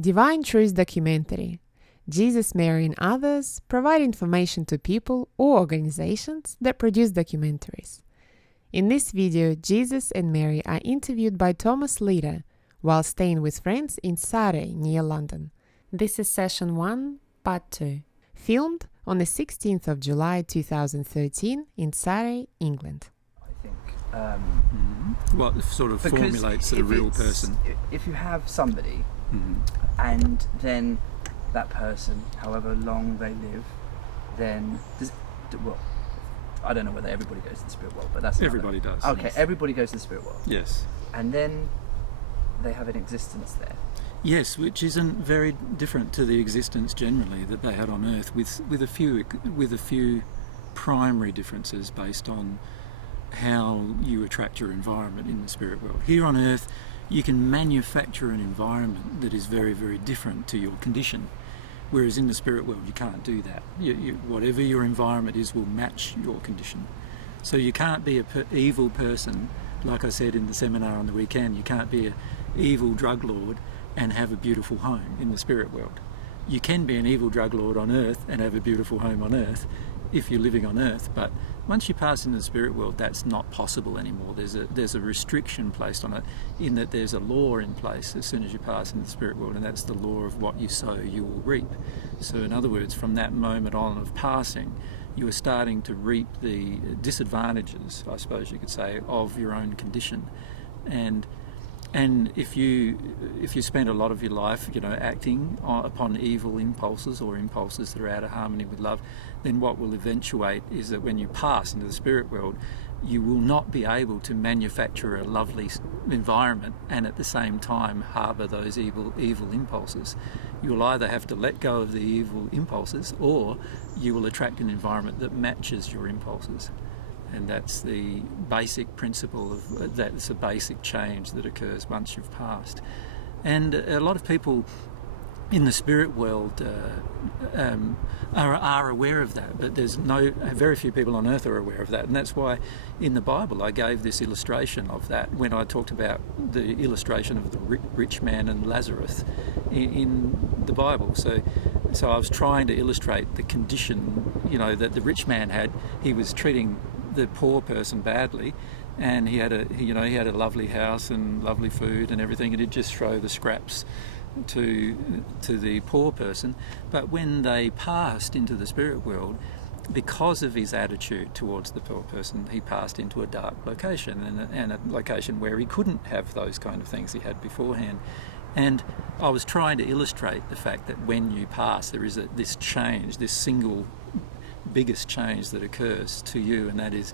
Divine Truth Documentary. Jesus, Mary, and others provide information to people or organizations that produce documentaries. In this video, Jesus and Mary are interviewed by Thomas Leader while staying with friends in Surrey, near London. This is session 1, part 2, filmed on the 16th of July 2013 in Surrey, England. I think what sort of formulates a real person. If you have somebody and then that person, however long they live, then I don't know whether everybody goes to the spirit world, but that's everybody does. Okay, yes. Everybody goes to the spirit world. Yes. And then they have an existence there. Yes, which isn't very different to the existence generally that they had on Earth, with a few primary differences based on how you attract your environment in the spirit world. Here on Earth, you can manufacture an environment that is very, very different to your condition, whereas in the spirit world you can't do that. Whatever your environment is will match your condition. So you can't be an evil person, like I said in the seminar on the weekend. You can't be an evil drug lord and have a beautiful home in the spirit world. You can be an evil drug lord on Earth and have a beautiful home on Earth if you're living on Earth, but once you pass into the spirit world, that's not possible anymore. There's a restriction placed on it, in that there's a law in place as soon as you pass into the spirit world, and that's the law of what you sow, you will reap. So in other words, from that moment on of passing, you are starting to reap the disadvantages, I suppose you could say, of your own condition. And if you spend a lot of your life, acting upon evil impulses or impulses that are out of harmony with love, then what will eventuate is that when you pass into the spirit world, you will not be able to manufacture a lovely environment and at the same time harbour those evil impulses. You will either have to let go of the evil impulses, or you will attract an environment that matches your impulses. And that's the basic principle of that's a basic change that occurs once you've passed. And a lot of people in the spirit world are aware of that, but very few people on Earth are aware of that. And that's why in the Bible I gave this illustration of that when I talked about the illustration of the rich man and Lazarus in the Bible. So I was trying to illustrate the condition, that the rich man had. He was treating the poor person badly, and he had a lovely house and lovely food and everything, and he'd just throw the scraps to the poor person. But when they passed into the spirit world, because of his attitude towards the poor person, he passed into a dark location and a location where he couldn't have those kind of things he had beforehand. And I was trying to illustrate the fact that when you pass, there is this change, this single biggest change that occurs to you, and that is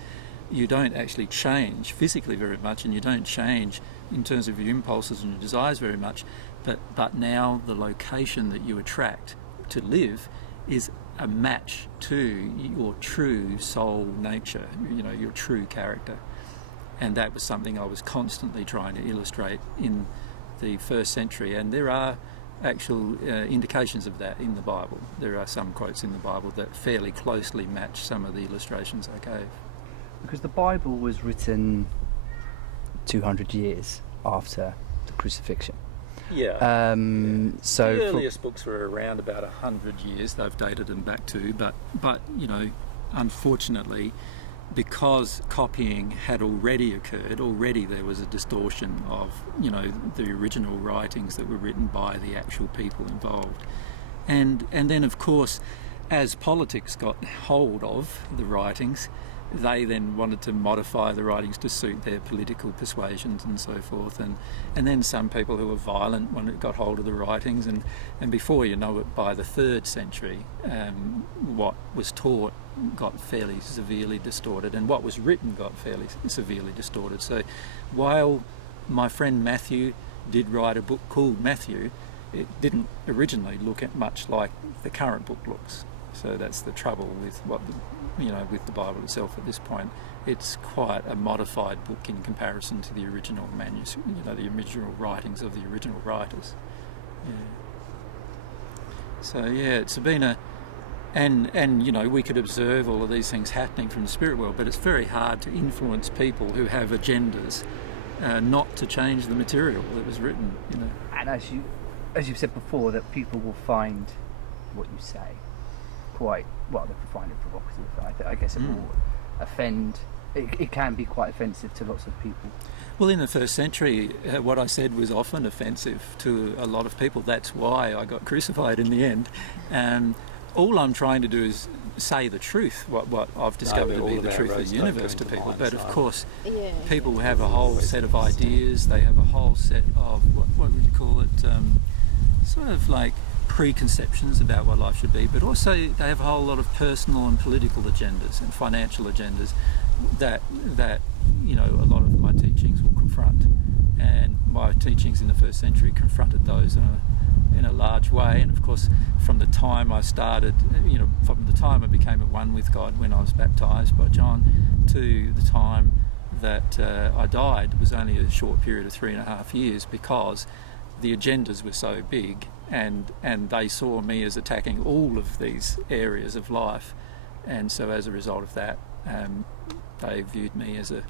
you don't actually change physically very much, and you don't change in terms of your impulses and your desires very much, but now the location that you attract to live is a match to your true soul nature, your true character. And that was something I was constantly trying to illustrate in the first century, and there are actual indications of that in the Bible. There are some quotes in the Bible that fairly closely match some of the illustrations I gave. Because the Bible was written 200 years after the crucifixion. Yeah. So the earliest books were around about 100 years. They've dated them back to, but unfortunately, because copying had already occurred, already there was a distortion of, the original writings that were written by the actual people involved. And then, of course, as politics got hold of the writings, they then wanted to modify the writings to suit their political persuasions and so forth. And then some people who were violent when it got hold of the writings, and before you know it, by the 3rd century, what was taught got fairly severely distorted, and what was written got fairly severely distorted. So while my friend Matthew did write a book called Matthew, it didn't originally look much like the current book looks. So that's the trouble with with the Bible itself at this point. It's quite a modified book in comparison to the original manuscript, the original writings of the original writers. Yeah. So it's been and we could observe all of these things happening from the spirit world, but it's very hard to influence people who have agendas not to change the material that was written. And as you've said before, that people will find what you say quite, well, they'll find it provocative. I guess it will offend, it can be quite offensive to lots of people. Well, in the first century, what I said was often offensive to a lot of people. That's why I got crucified in the end. All I'm trying to do is say the truth, what I've discovered to be the truth of the universe to people. But of course, people have a whole set of ideas. They have a whole set of, what would you call it, sort of like preconceptions about what life should be. But also they have a whole lot of personal and political agendas and financial agendas that you know, a lot of my teachings will confront. And my teachings in the first century confronted those in a large way. And of course, from the time I started, you know, from the time I became at one with God when I was baptised by John to the time that I died was only a short period of 3.5 years, because the agendas were so big, and they saw me as attacking all of these areas of life. And so as a result of that, they viewed me as a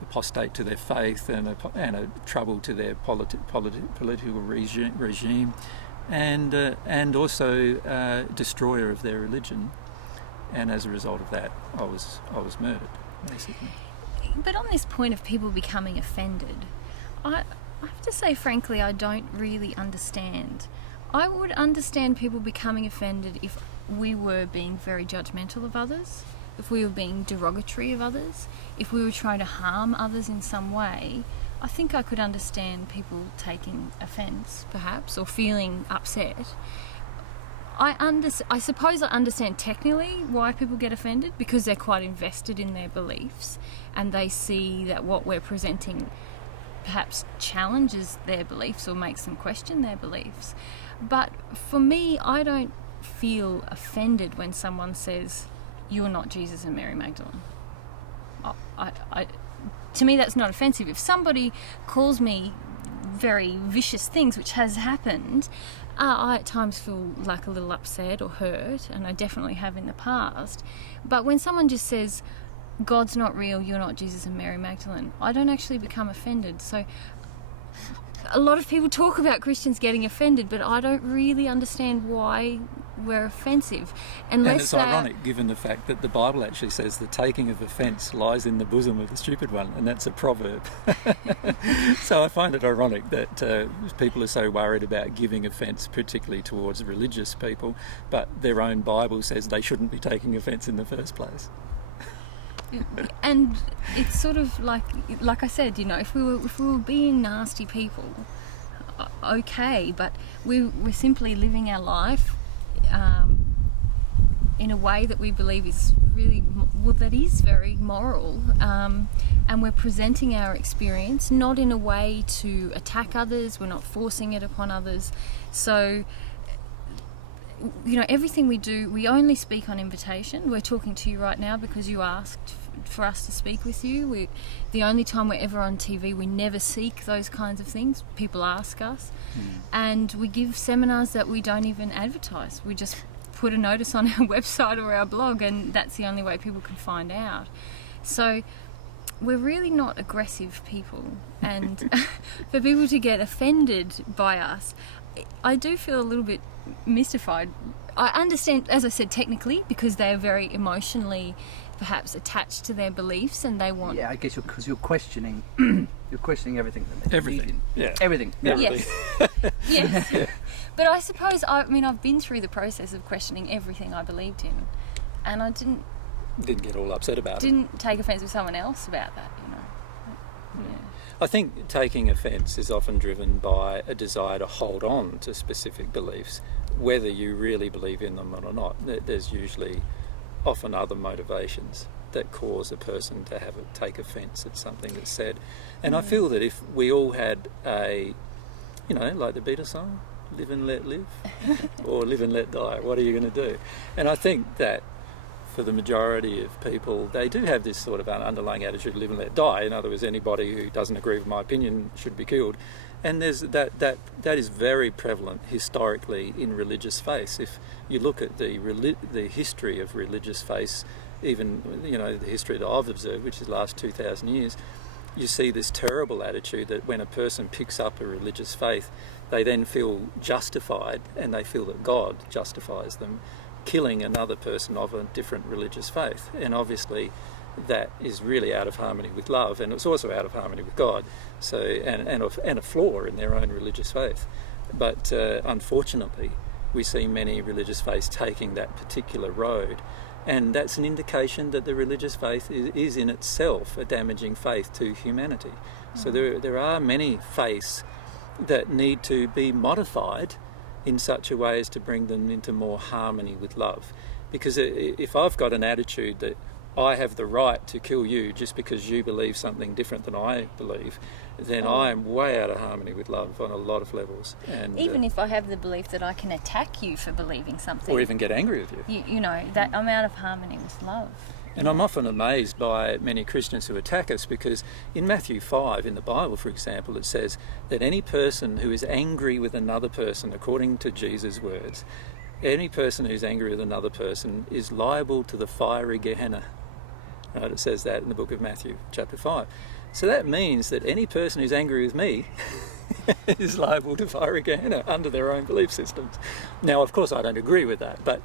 apostate to their faith and a trouble to their political regime, and also destroyer of their religion. And as a result of that, I was murdered, basically. But on this point of people becoming offended, I have to say, frankly, I don't really understand. I would understand people becoming offended if we were being very judgmental of others, if we were being derogatory of others, if we were trying to harm others in some way. I think I could understand people taking offence, perhaps, or feeling upset. I suppose I understand technically why people get offended, because they're quite invested in their beliefs and they see that what we're presenting perhaps challenges their beliefs or makes them question their beliefs. But for me, I don't feel offended when someone says, "You're not Jesus and Mary Magdalene." To me, that's not offensive. If somebody calls me very vicious things, which has happened, I at times feel like a little upset or hurt, and I definitely have in the past. But when someone just says, "God's not real, you're not Jesus and Mary Magdalene," I don't actually become offended. So a lot of people talk about Christians getting offended, but I don't really understand why we're offensive. And it's ironic, given the fact that the Bible actually says the taking of offence lies in the bosom of the stupid one, and that's a proverb. So I find it ironic that people are so worried about giving offence, particularly towards religious people, but their own Bible says they shouldn't be taking offence in the first place. And it's sort of like I said, you know, if we were being nasty people, okay, but we're simply living our life in a way that we believe is really, well, that is very moral, and we're presenting our experience not in a way to attack others. We're not forcing it upon others. So, you know, everything we do, we only speak on invitation. We're talking to you right now because you asked for us to speak with you. The only time we're ever on TV, we never seek those kinds of things. People ask us. And we give seminars that we don't even advertise. We just put a notice on our website or our blog, and that's the only way people can find out. So we're really not aggressive people. And for people to get offended by us, I do feel a little bit mystified. I understand, as I said, technically, because they're very emotionally perhaps attached to their beliefs, and they want... Yeah, I guess because you're questioning you're questioning everything that they believe in. Yeah. Everything. Yes. Yes. But I suppose, I've been through the process of questioning everything I believed in, and I didn't get all upset about it. Didn't take offence with someone else about that, you know. Yeah. I think taking offence is often driven by a desire to hold on to specific beliefs, whether you really believe in them or not. There's usually often other motivations that cause a person to take offence at something that's said. And I feel that if we all had a, you know, like the Beatles song, live and let live, or live and let die, what are you going to do? And I think that for the majority of people, they do have this sort of underlying attitude, live and let die. In other words, anybody who doesn't agree with my opinion should be killed. And there's that is very prevalent historically in religious faith. If you look at the history of religious faith, even, you know, the history that I've observed, which is the last 2,000 years, you see this terrible attitude that when a person picks up a religious faith, they then feel justified, and they feel that God justifies them killing another person of a different religious faith. And obviously that is really out of harmony with love, and it's also out of harmony with God, so and a flaw in their own religious faith. But unfortunately, we see many religious faiths taking that particular road, and that's an indication that the religious faith is in itself a damaging faith to humanity. So there are many faiths that need to be modified in such a way as to bring them into more harmony with love. Because if I've got an attitude that I have the right to kill you just because you believe something different than I believe, then I am way out of harmony with love on a lot of levels. And even if I have the belief that I can attack you for believing something, or even get angry with you, you know, that I'm out of harmony with love. And I'm often amazed by many Christians who attack us, because in Matthew 5 in the Bible, for example, it says that any person who is angry with another person, according to Jesus' words, any person who's angry with another person is liable to the fiery Gehenna. Right? It says that in the book of Matthew, chapter 5. So that means that any person who's angry with me is liable to fiery Gehenna under their own belief systems. Now, of course, I don't agree with that, but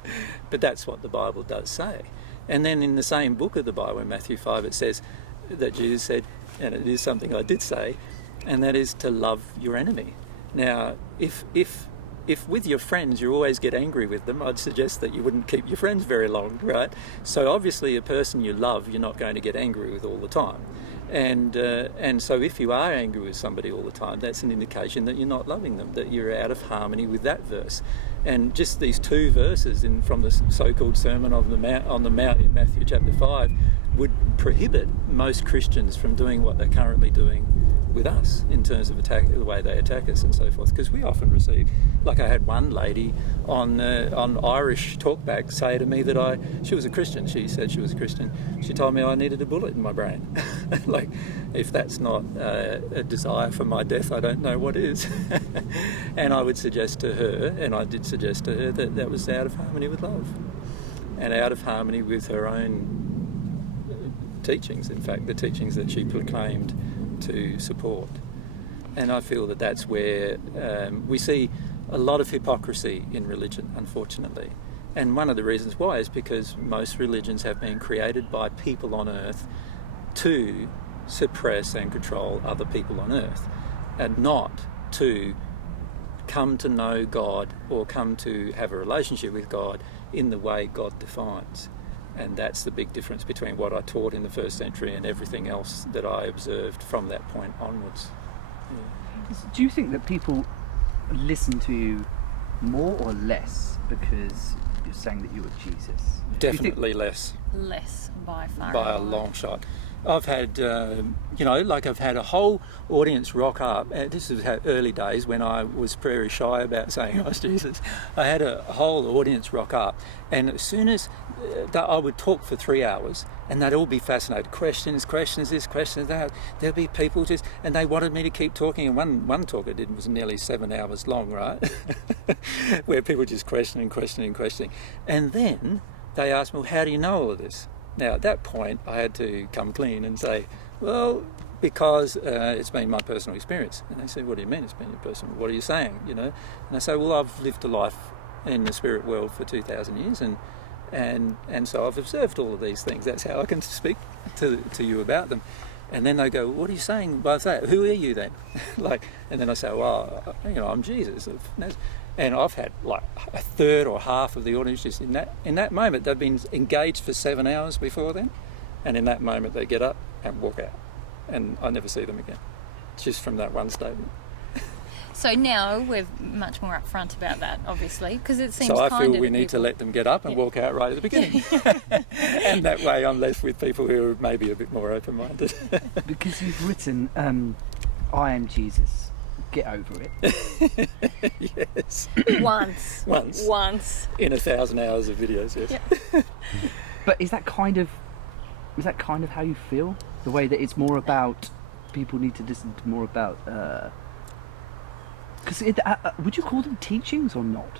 that's what the Bible does say. And then in the same book of the Bible, in Matthew 5, it says that Jesus said, and it is something I did say, and that is to love your enemy. Now, if with your friends you always get angry with them, I'd suggest that you wouldn't keep your friends very long, right? So obviously a person you love, you're not going to get angry with all the time. And so if you are angry with somebody all the time, that's an indication that you're not loving them, that you're out of harmony with that verse. And just these two verses from the so-called Sermon on the Mount in Matthew chapter 5 would prohibit most Christians from doing what they're currently doing with us in terms of the way they attack us and so forth. Because we often receive, like I had one lady on Irish Talkback say to me that she was a Christian. She said she was a Christian. She told me I needed a bullet in my brain. Like, if that's not a desire for my death, I don't know what is. And I would suggest to her, and I did suggest to her, that that was out of harmony with love and out of harmony with her own teachings, in fact, the teachings that she proclaimed to support. And I feel that that's where we see a lot of hypocrisy in religion, unfortunately. And one of the reasons why is because most religions have been created by people on earth to suppress and control other people on earth, and not to come to know God or come to have a relationship with God in the way God defines. And that's the big difference between what I taught in the first century and everything else that I observed from that point onwards. Yeah. Do you think that people listen to you more or less because you're saying that you were Jesus? Definitely less. Less by far. By a long shot. I've had, I've had a whole audience rock up. This is early days when I was very shy about saying I was Jesus. I had a whole audience rock up, and as soon as I would talk for 3 hours, and they'd all be fascinated. Questions, this, questions that. There'd be people and they wanted me to keep talking. And one talk I did was nearly 7 hours long, right? Where people just questioning. And then they asked me, well, how do you know all of this? Now, at that point, I had to come clean and say, well, because it's been my personal experience. And they said, what do you mean it's been your personal? What are you saying? And I say, well, I've lived a life in the spirit world for 2,000 years, and so I've observed all of these things. That's how I can speak to you about them. And then they go, well, what are you saying by that? Who are you then? And then I say, well, I'm Jesus. And I've had like a third or half of the audience just in that moment. They've been engaged for 7 hours before then, and in that moment they get up and walk out, and I never see them again, just from that one statement. So now we're much more upfront about that, obviously, because it seems so I kind feel we need to let them get up and walk out right at the beginning. And that way I'm left with people who are maybe a bit more open-minded. Because you've written, I am Jesus, get over it. Yes. Once. In 1,000 hours of videos, yes. Yep. But is that kind of how you feel? The way that it's more about, people need to listen to more about... Because would you call them teachings or not?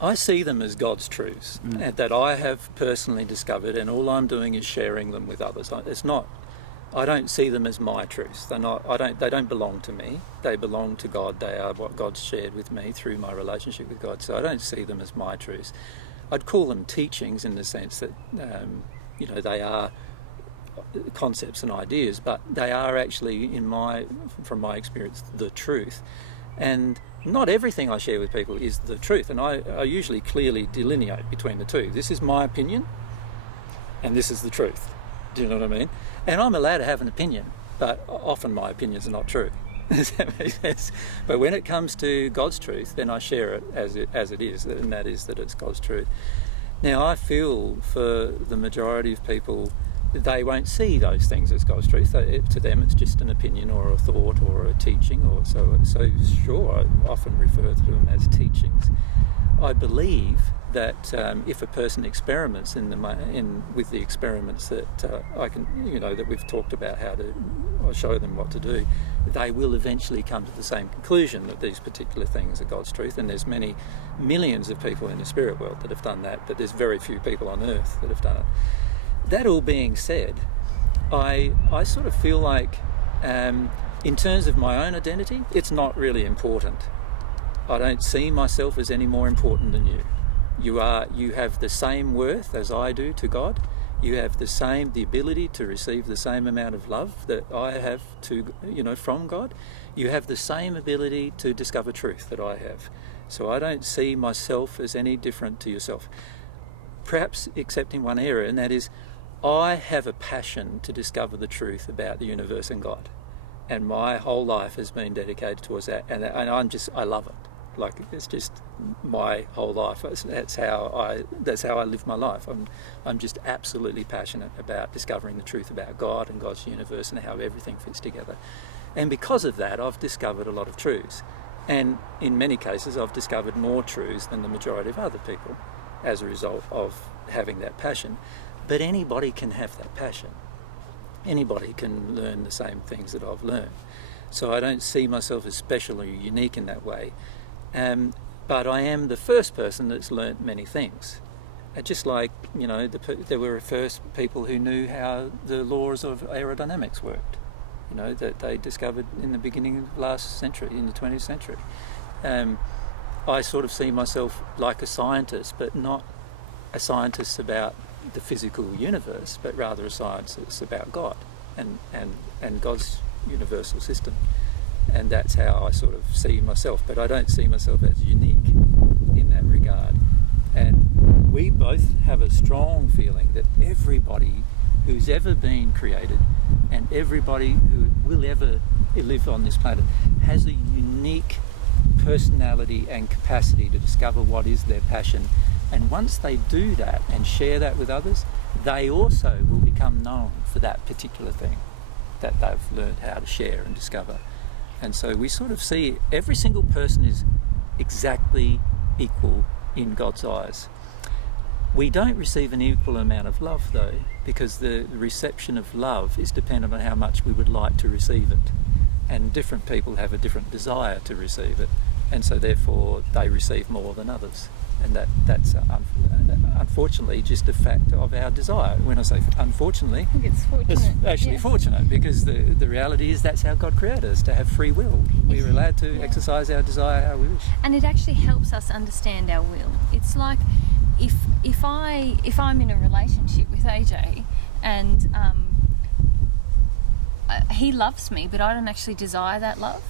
I see them as God's truths that I have personally discovered, and all I'm doing is sharing them with others. It's not I don't see them as my truths. They're not. They don't belong to me. They belong to God. They are what God's shared with me through my relationship with God. So I don't see them as my truths. I'd call them teachings in the sense that they are concepts and ideas, but they are actually, from my experience, the truth. And not everything I share with people is the truth, and I usually clearly delineate between the two. This is my opinion, and this is the truth. Do you know what I mean? And I'm allowed to have an opinion, but often my opinions are not true. Does that make sense? But when it comes to God's truth, then I share it as it is, and that is that it's God's truth. Now, I feel for the majority of people, they won't see those things as God's truth. To them, it's just an opinion or a thought or a teaching, or so sure, I often refer to them as teachings. I believe that if a person experiments with the experiments that that we've talked about how to show them what to do, they will eventually come to the same conclusion that these particular things are God's truth. And there's many millions of people in the spirit world that have done that, but there's very few people on earth that have done it. That all being said, I sort of feel like in terms of my own identity, it's not really important. I don't see myself as any more important than you. You have the same worth as I do to God. You have the ability to receive the same amount of love that I have from God. You have the same ability to discover truth that I have. So I don't see myself as any different to yourself. Perhaps except in one area, and that is I have a passion to discover the truth about the universe and God. And my whole life has been dedicated towards that. And I love it. Like, it's just my whole life. That's how I live my life. I'm just absolutely passionate about discovering the truth about God and God's universe and how everything fits together. And because of that, I've discovered a lot of truths. And in many cases, I've discovered more truths than the majority of other people as a result of having that passion. But anybody can have that passion. Anybody can learn the same things that I've learned. So I don't see myself as special or unique in that way. But I am the first person that's learnt many things. Just like, there were first people who knew how the laws of aerodynamics worked, that they discovered in the beginning of last century, in the 20th century. I sort of see myself like a scientist, but not a scientist about the physical universe, but rather a scientist about God and God's universal system. And that's how I sort of see myself, but I don't see myself as unique in that regard. And we both have a strong feeling that everybody who's ever been created and everybody who will ever live on this planet has a unique personality and capacity to discover what is their passion. And once they do that and share that with others, they also will become known for that particular thing that they've learned how to share and discover. And so we sort of see every single person is exactly equal in God's eyes. We don't receive an equal amount of love, though, because the reception of love is dependent on how much we would like to receive it. And different people have a different desire to receive it. And so therefore they receive more than others. And that's unfortunately just a fact of our desire. When I say unfortunately, I think it's fortunate. It's actually fortunate, because the reality is that's how God created us, to have free will. We're allowed to exercise our desire how we wish. And it actually helps us understand our will. It's like if I'm in a relationship with AJ and he loves me, but I don't actually desire that love,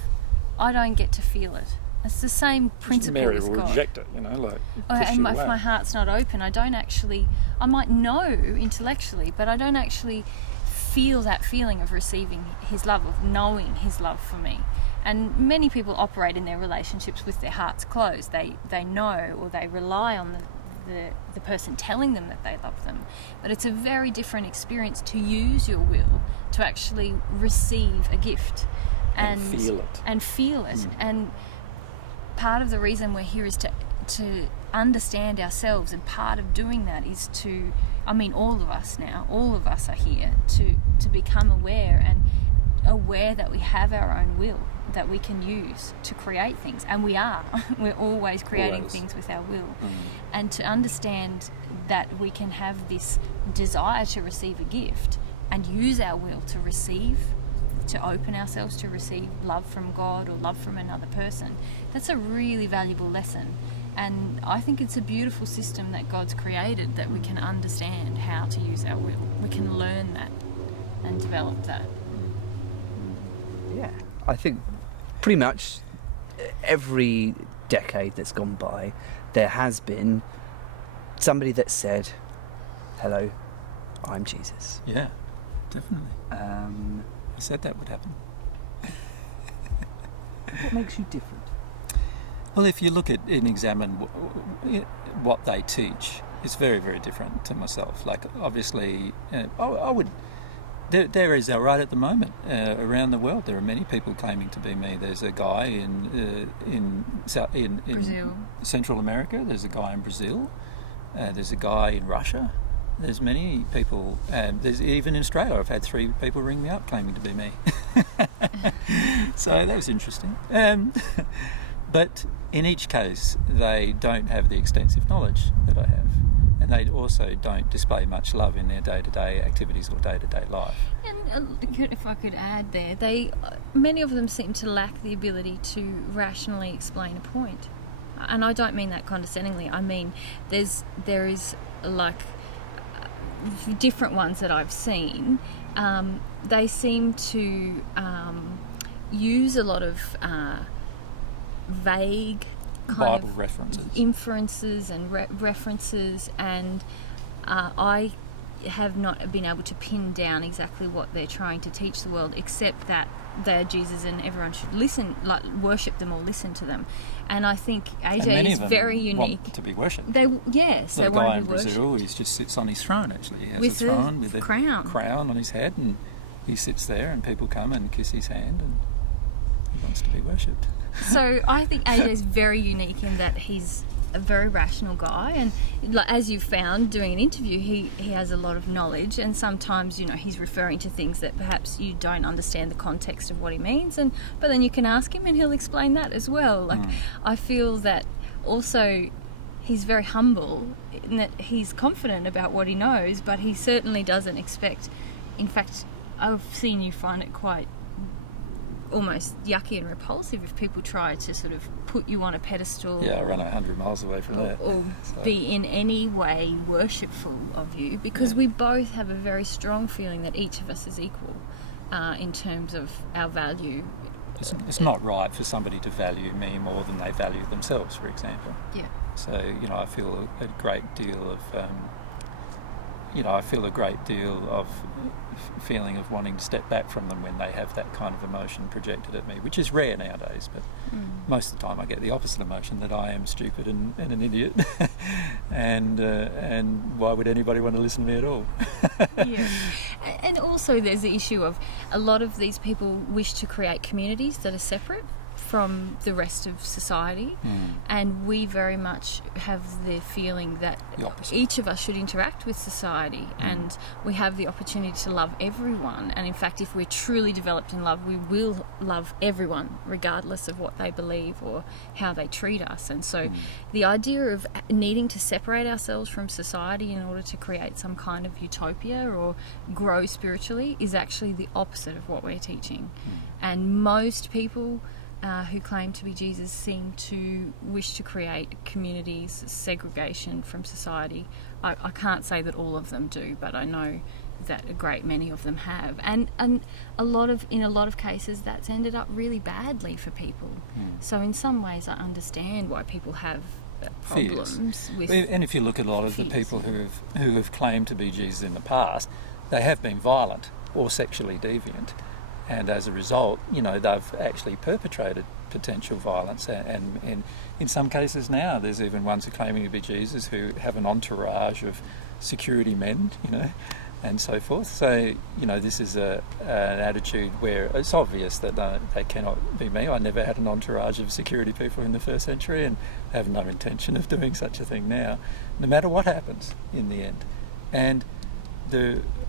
I don't get to feel it. It's the same principle Mary with will God. reject it, like And if my heart's not open, I might know intellectually, but I don't actually feel that feeling of receiving his love, of knowing his love for me. And many people operate in their relationships with their hearts closed. They know, or they rely on the person telling them that they love them. But it's a very different experience to use your will to actually receive a gift and feel it. And part of the reason we're here is to understand ourselves, and part of doing that is all of us are here to become aware that we have our own will that we can use to create things, and we're always creating things with our will. And to understand that we can have this desire to receive a gift, and use our will to receive, to open ourselves to receive love from God or love from another person, that's a really valuable lesson. And I think it's a beautiful system that God's created, that we can understand how to use our will. We can learn that and develop that. Yeah, I think pretty much every decade that's gone by, there has been somebody that said, hello, I'm Jesus. Yeah, definitely. I said that would happen. What makes you different? Well, if you look at and examine what they teach, it's very, very different to myself. Like, obviously, I would... There is, right at the moment, around the world, there are many people claiming to be me. There's a guy in Brazil. Central America. There's a guy in Brazil. There's a guy in Russia. There's many people. There's even in Australia. I've had 3 people ring me up claiming to be me. So that was interesting. But in each case, they don't have the extensive knowledge that I have. And they also don't display much love in their day-to-day activities or day-to-day life. And if I could add there, many of them seem to lack the ability to rationally explain a point. And I don't mean that condescendingly. I mean there is like different ones that I've seen. They seem to use a lot of vague kind Bible of references, inferences and references, and I have not been able to pin down exactly what they're trying to teach the world, except that they're Jesus and everyone should listen, like worship them or listen to them. And I think AJ is very unique. Want to be worshipped. They the want guy to in be Brazil, worshipped. he just sits on his throne. Actually, he has With a throne a with a crown on his head, and he sits there, and people come and kiss his hand, and he wants to be worshipped. So I think AJ is very unique in that he's a very rational guy, and like, as you've found doing an interview, he has a lot of knowledge, and sometimes he's referring to things that perhaps you don't understand the context of what he means, but then you can ask him and he'll explain that as well. Like I feel that also he's very humble in that he's confident about what he knows, but he certainly doesn't expect. In fact, I've seen you find it quite almost yucky and repulsive if people try to sort of put you on a pedestal. Yeah, I run 100 miles away from that. Or be in any way worshipful of you, because we both have a very strong feeling that each of us is equal in terms of our value. It's not right for somebody to value me more than they value themselves, for example. Yeah. So, I feel a great deal of feeling of wanting to step back from them when they have that kind of emotion projected at me, which is rare nowadays, but most of the time I get the opposite emotion, that I am stupid and an idiot and why would anybody want to listen to me at all? Yeah. And also there's the issue of a lot of these people wish to create communities that are separate from the rest of society, and we very much have the feeling that each of us should interact with society, and we have the opportunity to love everyone, and in fact if we're truly developed in love, we will love everyone regardless of what they believe or how they treat us. And so the idea of needing to separate ourselves from society in order to create some kind of utopia or grow spiritually is actually the opposite of what we're teaching. And most people who claim to be Jesus seem to wish to create communities, segregation from society. I can't say that all of them do, but I know that a great many of them have, and in a lot of cases that's ended up really badly for people. So in some ways I understand why people have problems with. And if you look at a lot of the people who have claimed to be Jesus in the past, they have been violent or sexually deviant. And as a result, they've actually perpetrated potential violence. And in some cases now, there's even ones who are claiming to be Jesus who have an entourage of security men, and so forth. So, this is an attitude where it's obvious that they cannot be me. I never had an entourage of security people in the first century and have no intention of doing such a thing now, no matter what happens in the end. And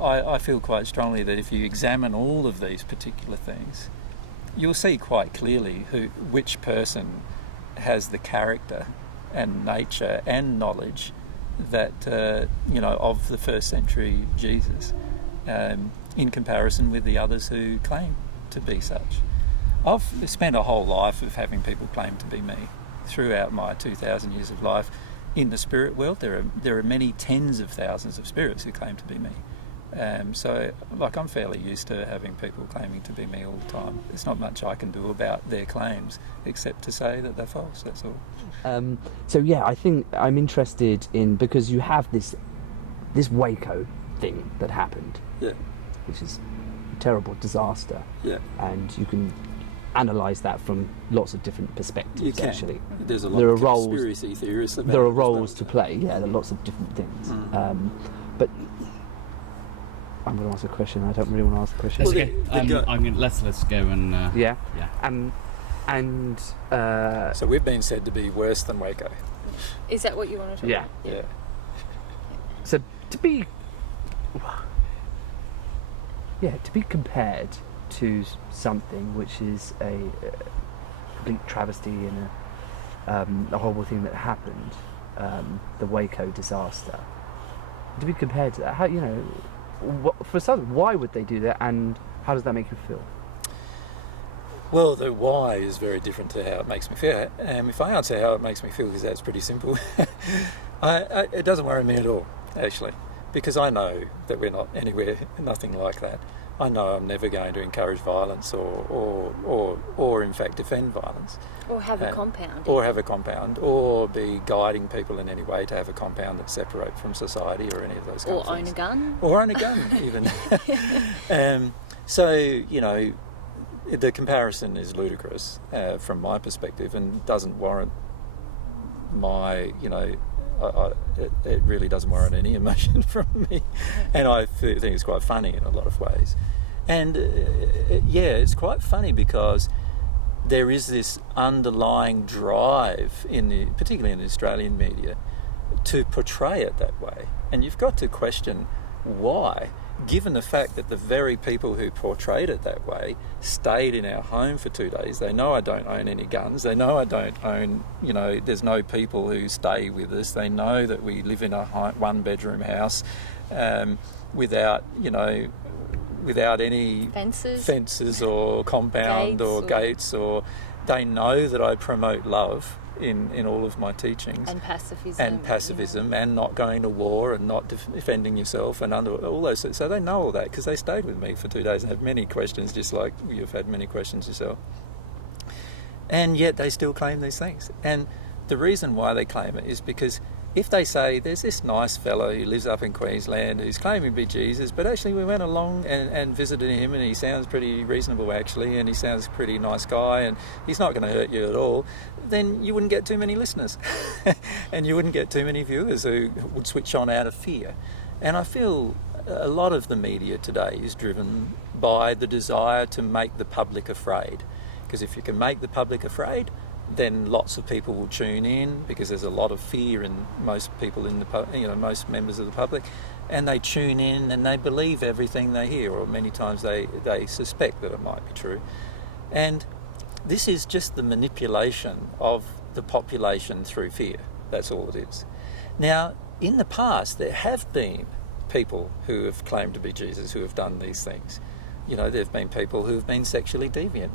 I feel quite strongly that if you examine all of these particular things, you'll see quite clearly which person has the character and nature and knowledge that of the first century Jesus. in comparison with the others who claim to be such. I've spent a whole life of having people claim to be me. Throughout my 2,000 years of life in the spirit world, there are many tens of thousands of spirits who claim to be me. So, I'm fairly used to having people claiming to be me all the time. There's not much I can do about their claims except to say that they're false, that's all. So yeah, I think I'm interested in, because you have this Waco thing that happened, Yeah. which is a terrible disaster, Yeah. and you can analyse that from lots of different perspectives. You can. Actually, There's a lot there of are roles. conspiracy theorists about There are it as roles well. to play. Yeah, there are lots of different things. But I'm going to ask a question. I don't really want to ask a question. That's Well, okay. Let's go and Yeah. yeah. So we've been said to be worse than Waco. Is that what you want to talk Yeah. about? Yeah. So to be compared to something which is a complete travesty and a horrible thing that happened, the Waco disaster. To be compared to that, how, for some, why would they do that, and how does that make you feel? Well, the why is very different to how it makes me feel. If I answer how it makes me feel, because that's pretty simple, it doesn't worry me at all, actually, because I know that we're not anywhere, nothing like that. I know I'm never going to encourage violence or in fact defend violence. Or have a compound. Or have a compound, or be guiding people in any way to have a compound that's separate from society or any of those kinds of things. Or own a gun. Or own a gun, even. So, the comparison is ludicrous from my perspective and doesn't warrant my, it really doesn't warrant any emotion from me. And I think it's quite funny in a lot of ways. And it's quite funny because there is this underlying drive, particularly in the Australian media, to portray it that way. And you've got to question why, given the fact that the very people who portrayed it that way stayed in our home for 2 days. They know I don't own any guns. They know I don't own, there's no people who stay with us. They know that we live in a one-bedroom house without any fences or compound or gates, or they know that I promote love in all of my teachings, and pacifism, and not going to war and not defending yourself and under all those. So they know all that because they stayed with me for 2 days and had many questions, just like you've had many questions yourself. And yet they still claim these things. And the reason why they claim it is because if they say there's this nice fellow who lives up in Queensland who's claiming to be Jesus, but actually we went along and visited him and he sounds pretty reasonable actually, and he sounds a pretty nice guy and he's not going to hurt you at all, then you wouldn't get too many listeners and you wouldn't get too many viewers who would switch on out of fear. And I feel a lot of the media today is driven by the desire to make the public afraid, because if you can make the public afraid, then lots of people will tune in, because there's a lot of fear in most people in the most members of the public, and they tune in and they believe everything they hear, or many times they suspect that it might be true. And this is just the manipulation of the population through fear. That's all it is. Now, in the past, there have been people who have claimed to be Jesus who have done these things. There have been people who have been sexually deviant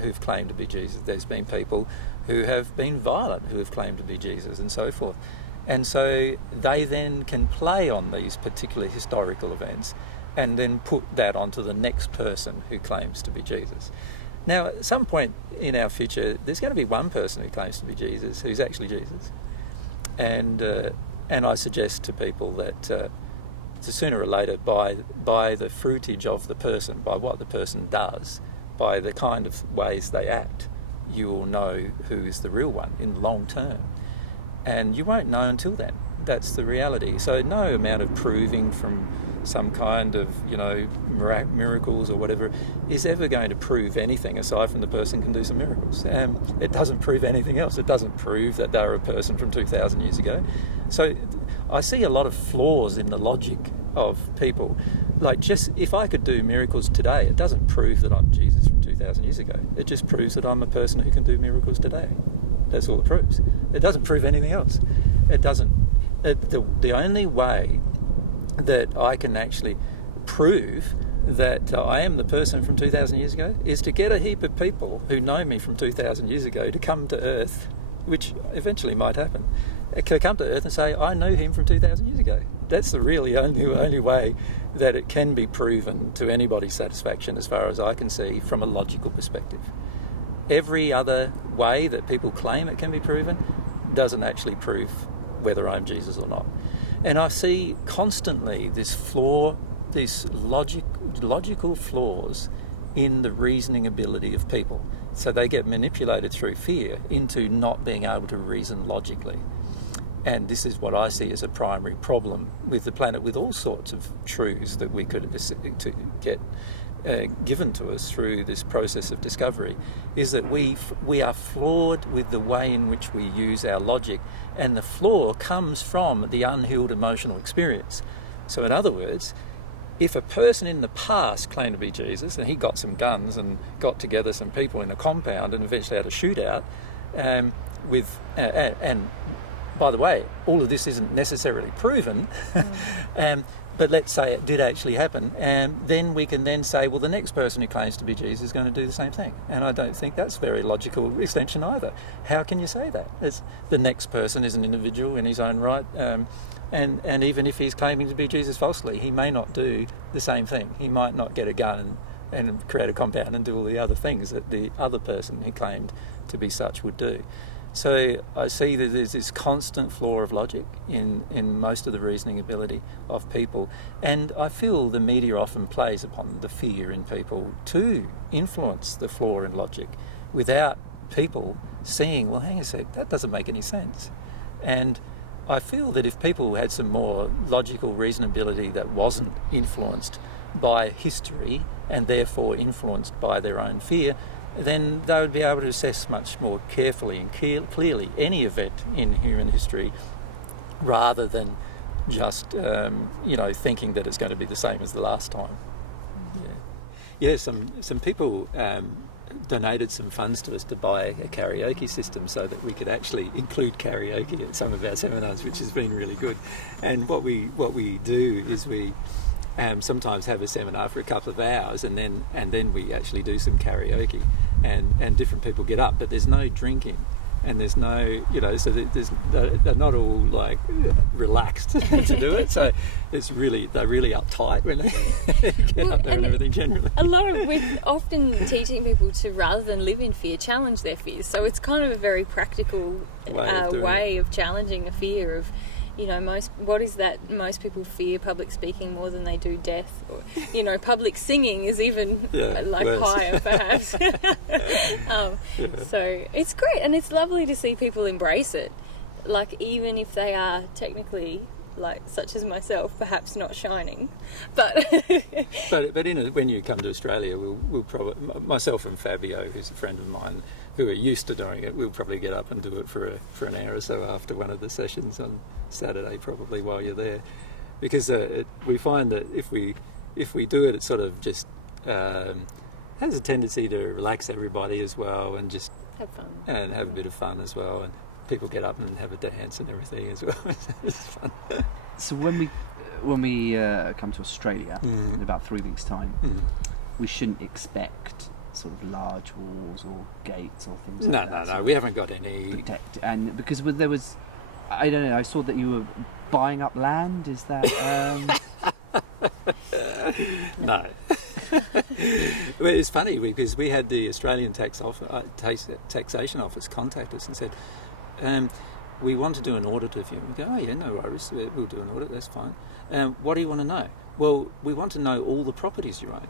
who've claimed to be Jesus. There's been people who have been violent who have claimed to be Jesus, and so forth. And so they then can play on these particular historical events and then put that onto the next person who claims to be Jesus. Now, at some point in our future, there's going to be one person who claims to be Jesus who's actually Jesus. And I suggest to people that sooner or later, by the fruitage of the person, by what the person does, by the kind of ways they act, you will know who is the real one in the long term. And you won't know until then. That's the reality. So no amount of proving from some kind of, miracles or whatever is ever going to prove anything aside from the person can do some miracles. It doesn't prove anything else. It doesn't prove that they're a person from 2,000 years ago. So I see a lot of flaws in the logic of people. Like, just if I could do miracles today, it doesn't prove that I'm Jesus from 2,000 years ago. It just proves that I'm a person who can do miracles today. That's all it proves. It doesn't prove anything else. It doesn't. The only way that I can actually prove that I am the person from 2,000 years ago is to get a heap of people who know me from 2,000 years ago to come to Earth, which eventually might happen, to come to Earth and say, I knew him from 2,000 years ago. That's the really only way that it can be proven to anybody's satisfaction, as far as I can see, from a logical perspective. Every other way that people claim it can be proven doesn't actually prove whether I'm Jesus or not. And I see constantly this flaw, this logical flaws in the reasoning ability of people. So they get manipulated through fear into not being able to reason logically. And this is what I see as a primary problem with the planet, with all sorts of truths that we could get given to us through this process of discovery, is that we are flawed with the way in which we use our logic, and the flaw comes from the unhealed emotional experience. So in other words, if a person in the past claimed to be Jesus and he got some guns and got together some people in a compound and eventually had a shootout, and by the way, all of this isn't necessarily proven, but let's say it did actually happen, and then we can then say, well, the next person who claims to be Jesus is going to do the same thing. And I don't think that's a very logical extension either. How can you say that? The next person is an individual in his own right, and even if he's claiming to be Jesus falsely, he may not do the same thing. He might not get a gun and create a compound and do all the other things that the other person who claimed to be such would do. So I see that there's this constant flaw of logic in most of the reasoning ability of people, and I feel the media often plays upon the fear in people to influence the flaw in logic without people seeing, well, hang on a sec, that doesn't make any sense. And I feel that if people had some more logical reasonability that wasn't influenced by history and therefore influenced by their own fear, then they would be able to assess much more carefully and clearly any event in human history, rather than just thinking that it's going to be the same as the last time. Some people donated some funds to us to buy a karaoke system so that we could actually include karaoke at some of our seminars, which has been really good. And what we do is we sometimes have a seminar for a couple of hours, and then we actually do some karaoke, and different people get up, but there's no drinking, and there's no, so they're not all like relaxed to do it. So they're really uptight when they get up there and everything generally. We're often teaching people to, rather than live in fear, challenge their fears. So it's kind of a very practical way of challenging a fear of, most people fear public speaking more than they do death, or public singing is even higher perhaps. So it's great, and it's lovely to see people embrace it, like even if they are technically, like such as myself, perhaps not shining, but when you come to Australia, we'll probably, myself and Fabio, who's a friend of mine, who are used to doing it, we'll probably get up and do it for an hour or so after one of the sessions on Saturday, probably while you're there, because we find that if we do it, it sort of just has a tendency to relax everybody as well, and just have fun and have a bit of fun as well, and people get up and have a dance and everything as well. It's fun. So when we come to Australia in about 3 weeks' time, we shouldn't expect sort of large walls or gates or things like that. No, we haven't got any. Protect, and because there was, I don't know, I saw that you were buying up land. Is that? No. Well, it's funny because we had the Australian Taxation Office contact us and said, we want to do an audit of you. We go, oh yeah, no worries, we'll do an audit, that's fine. What do you want to know? Well, we want to know all the properties you own.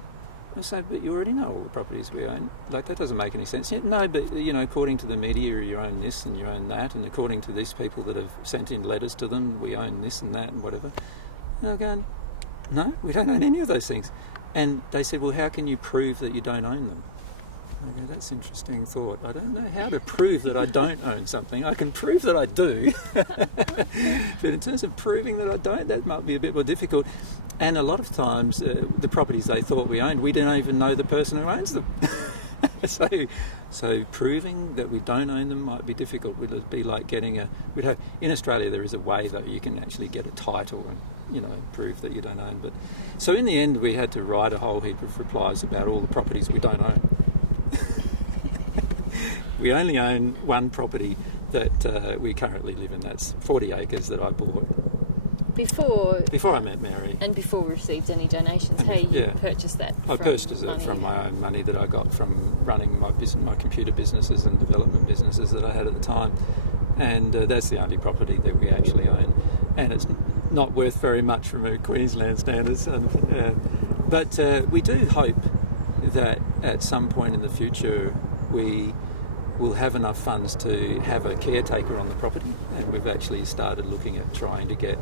I say, but you already know all the properties we own. Like, that doesn't make any sense. Yeah, no, but, according to the media, you own this and you own that, and according to these people that have sent in letters to them, we own this and that and whatever. And I'm going, no, we don't own any of those things. And they said, well, how can you prove that you don't own them? I go, that's an interesting thought. I don't know how to prove that I don't own something. I can prove that I do. But in terms of proving that I don't, that might be a bit more difficult. And a lot of times, the properties they thought we owned, we don't even know the person who owns them. So proving that we don't own them might be difficult. It would be like getting in Australia there is a way that you can actually get a title prove that you don't own. But so in the end, we had to write a whole heap of replies about all the properties we don't own. We only own one property that we currently live in. That's 40 acres that I bought before I met Mary. And before we received any donations. Purchased that? I purchased it from my own money that I got from running my computer businesses and development businesses that I had at the time. And that's the only property that we actually own. And it's not worth very much from a Queensland standards. But we do hope that at some point in the future we will have enough funds to have a caretaker on the property, and we've actually started looking at trying to get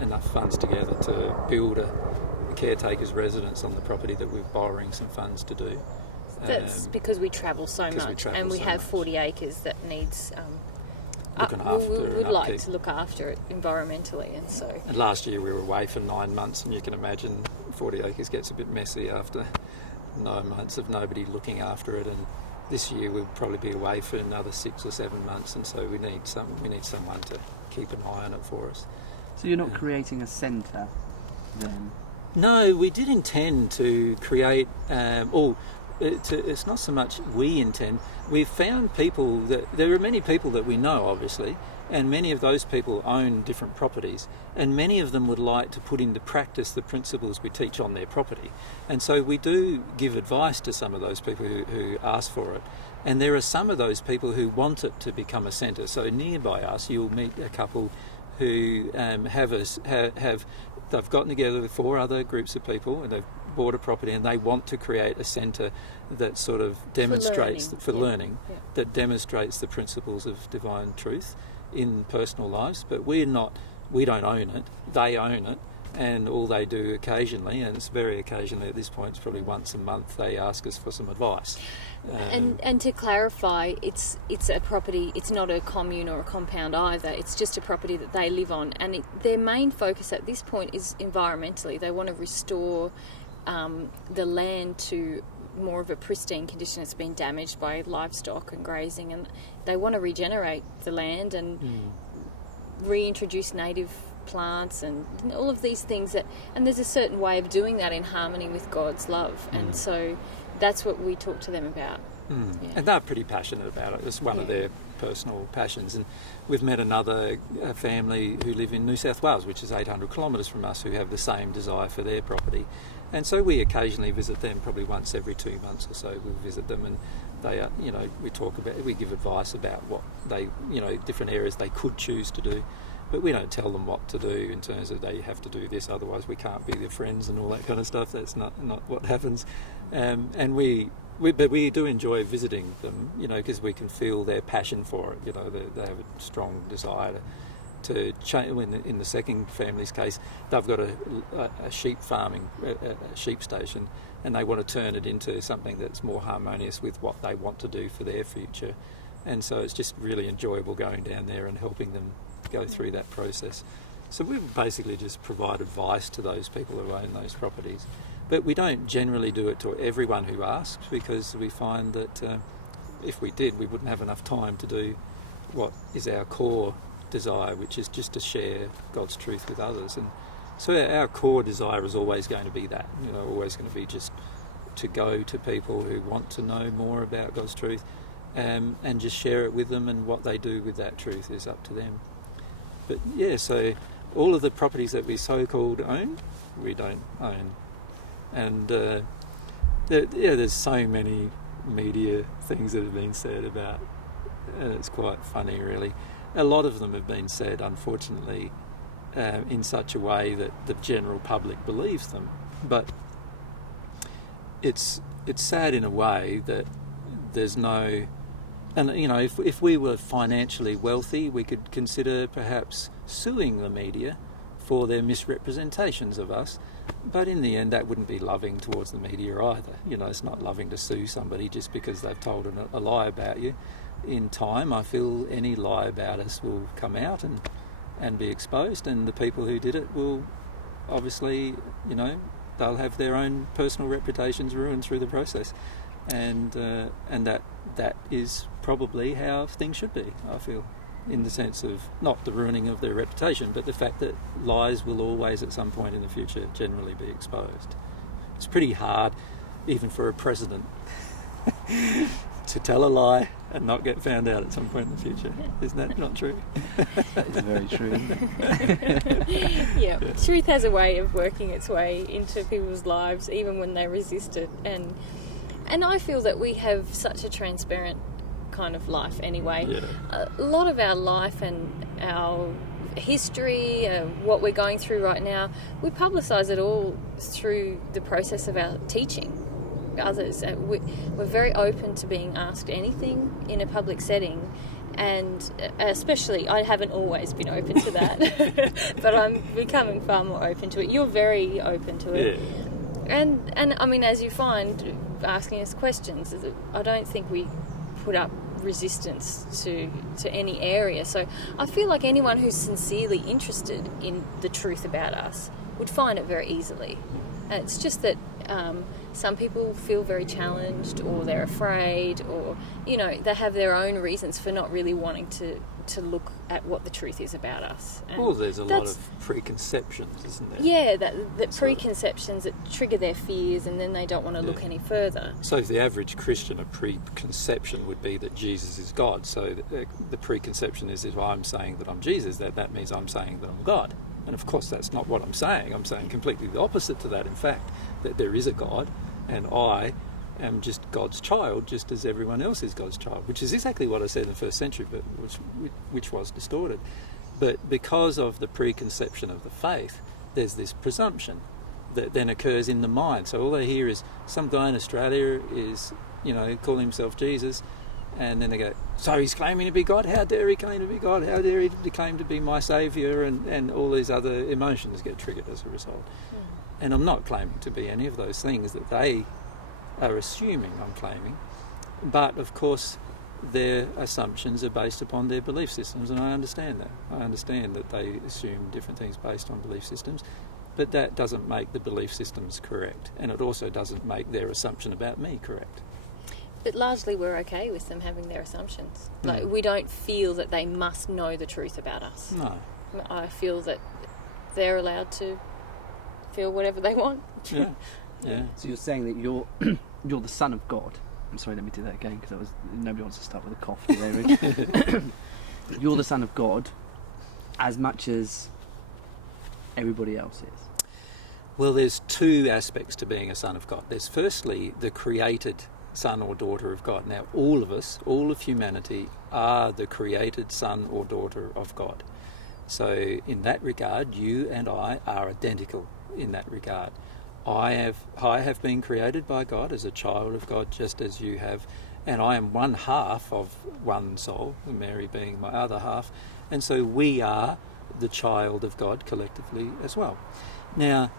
enough funds together to build a caretaker's residence on the property that we're borrowing some funds to do. That's because we travel so much, and we have 40 acres that needs looking after. We would like to look after it environmentally, and so. And last year we were away for 9 months, and you can imagine 40 acres gets a bit messy after 9 months of nobody looking after it. And this year we'll probably be away for another 6 or 7 months, and so we need someone to keep an eye on it for us. So you're not creating a centre then? No, we did intend to create. It's not so much we intend. We've found people there are many people that we know, obviously, and many of those people own different properties, and many of them would like to put into practice the principles we teach on their property. And so we do give advice to some of those people who ask for it. And there are some of those people who want it to become a centre. So nearby us, you'll meet a couple who they've gotten together with 4 other groups of people, and they've bought a property, and they want to create a centre that sort of demonstrates learning, that demonstrates the principles of divine truth in personal lives. But we don't own it, they own it, and all they do occasionally, and it's very occasionally at this point, it's probably once a month, they ask us for some advice. And to clarify, it's a property, it's not a commune or a compound either, it's just a property that they live on, and their main focus at this point is environmentally. They want to restore the land to more of a pristine condition. It's been damaged by livestock and grazing, and they want to regenerate the land and reintroduce native plants and all of these things and there's a certain way of doing that in harmony with God's love, and so that's what we talk to them about. And they're pretty passionate about it. It's one of their personal passions. And we've met another family who live in New South Wales, which is 800 kilometres from us, who have the same desire for their property. And so we occasionally visit them, probably once every 2 months or so we'll visit them, and they are, we give advice about what they, different areas they could choose to do. But we don't tell them what to do in terms of they have to do this, otherwise we can't be their friends and all that kind of stuff. That's not what happens. And we do enjoy visiting them, because we can feel their passion for it. They have a strong desire to change. In the second family's case, they've got a sheep farming, a sheep station, and they want to turn it into something that's more harmonious with what they want to do for their future. And so it's just really enjoyable going down there and helping them go through that process. So we basically just provide advice to those people who own those properties. But we don't generally do it to everyone who asks, because we find that if we did, we wouldn't have enough time to do what is our core desire, which is just to share God's truth with others. And so our core desire is always going to be that, always going to be just to go to people who want to know more about God's truth, and just share it with them, and what they do with that truth is up to them. But so all of the properties that we so-called own, we don't own. And there's so many media things that have been said about, and it's quite funny really. A lot of them have been said, unfortunately, in such a way that the general public believes them. But it's sad in a way that there's no... And, if we were financially wealthy, we could consider perhaps suing the media for their misrepresentations of us. But in the end, that wouldn't be loving towards the media either. It's not loving to sue somebody just because they've told a lie about you. In time, I feel any lie about us will come out and be exposed, and the people who did it will obviously, they'll have their own personal reputations ruined through the process. And that is probably how things should be, I feel. in the sense of not the ruining of their reputation, but the fact that lies will always at some point in the future generally be exposed. It's pretty hard, even for a president, to tell a lie and not get found out at some point in the future. Isn't that not true? That is very true. Yeah, truth has a way of working its way into people's lives, even when they resist it. And I feel that we have such a transparent kind of life anyway. Yeah. A lot of our life and our history, what we're going through right now, we publicise it all through the process of our teaching others. We're very open to being asked anything in a public setting, and especially, I haven't always been open to that, but I'm becoming far more open to it. You're very open to it. Yeah. And I mean, as you find, asking us questions, I don't think we put up resistance to any area. So I feel like anyone who's sincerely interested in the truth about us would find it very easily. It's just that some people feel very challenged, or they're afraid, or they have their own reasons for not really wanting to look at what the truth is about us. Well, there's a lot of preconceptions, isn't there? Yeah, that preconceptions that trigger their fears, and then they don't want to look any further. So for the average Christian, a preconception would be that Jesus is God. So the preconception is if I'm saying that I'm Jesus, that means I'm saying that I'm God. And of course that's not what I'm saying. I'm saying completely the opposite to that, in fact, that there is a God and I am just God's child, just as everyone else is God's child, which is exactly what I said in the first century, but which was distorted. But because of the preconception of the faith, there's this presumption that then occurs in the mind. So all they hear is some guy in Australia is, calling himself Jesus, and then they go, so he's claiming to be God? How dare he claim to be God? How dare he claim to be my saviour? And all these other emotions get triggered as a result. And I'm not claiming to be any of those things that they are assuming I'm claiming. But, of course, their assumptions are based upon their belief systems, and I understand that. I understand that they assume different things based on belief systems, but that doesn't make the belief systems correct, and it also doesn't make their assumption about me correct. But largely we're okay with them having their assumptions. Like, we don't feel that they must know the truth about us. No. I feel that they're allowed to feel whatever they want. Yeah. Yeah. So you're saying that you're you're the Son of God. I'm sorry, let me do that again, because nobody wants to start with a cough today. You're the Son of God as much as everybody else is. Well, there's two aspects to being a son of God. There's firstly the created son or daughter of God. Now, all of us, all of humanity, are the created son or daughter of God. So in that regard, you and I are identical in that regard. I have been created by God as a child of God, just as you have, and I am one half of one soul, Mary being my other half, and so we are the child of God collectively as well. Now,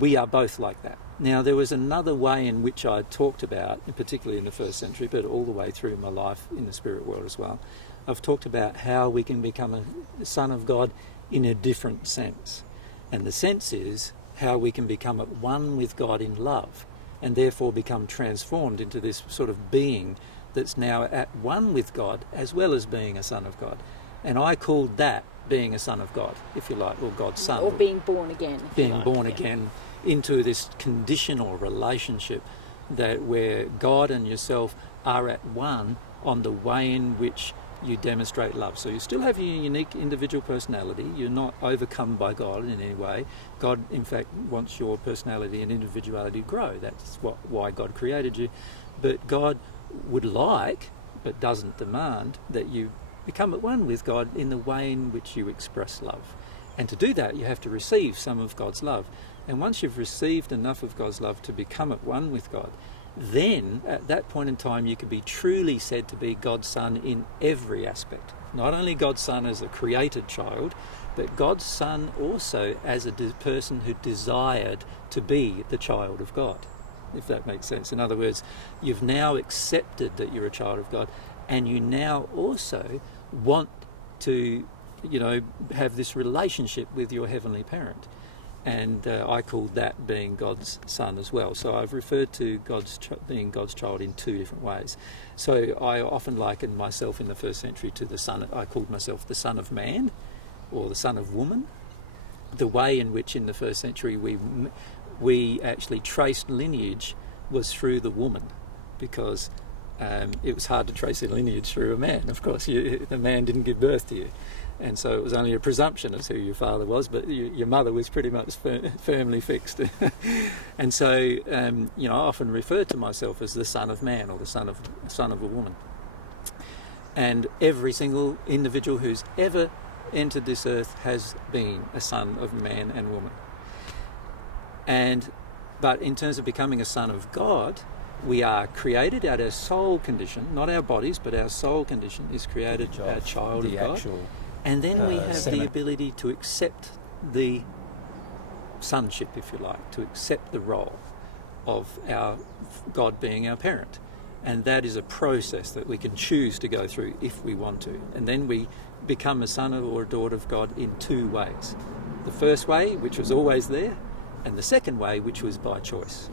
we are both like that. Now, there was another way in which I talked about, particularly in the first century, but all the way through my life in the spirit world as well. I've talked about how we can become a son of God in a different sense. And the sense is how we can become at one with God in love, and therefore become transformed into this sort of being that's now at one with God as well as being a son of God. And I called that being a son of God, if you like, or God's son. Or being born again. Being born again into this conditional relationship that where God and yourself are at one on the way in which you demonstrate love. So you still have your unique individual personality. You're not overcome by God in any way. God, in fact, wants your personality and individuality to grow. That's why God created you. But God would like, but doesn't demand, that you become at one with God in the way in which you express love. And to do that, you have to receive some of God's love. And once you've received enough of God's love to become at one with God, then at that point in time you can be truly said to be God's son in every aspect. Not only God's son as a created child, but God's son also as a person who desired to be the child of God, if that makes sense. In other words, you've now accepted that you're a child of God, and you now also want to, have this relationship with your heavenly parent. And I called that being God's son as well. So I've referred to being God's child in two different ways. So I often likened myself in the first century to the son. I called myself the son of man, or the son of woman. The way in which in the first century we actually traced lineage was through the woman, because it was hard to trace a lineage through a man. Of course, the man didn't give birth to you. And so it was only a presumption as who your father was, but your mother was pretty much firmly fixed. And so, I often referred to myself as the son of man, or the son of a woman. And every single individual who's ever entered this earth has been a son of man and woman. But in terms of becoming a son of God, we are created at our soul condition, not our bodies, but our soul condition is created a child of God. And then we have the ability to accept the sonship, if you like, to accept the role of our God being our parent. And that is a process that we can choose to go through if we want to. And then we become a son or a daughter of God in two ways. The first way, which was always there, and the second way, which was by choice.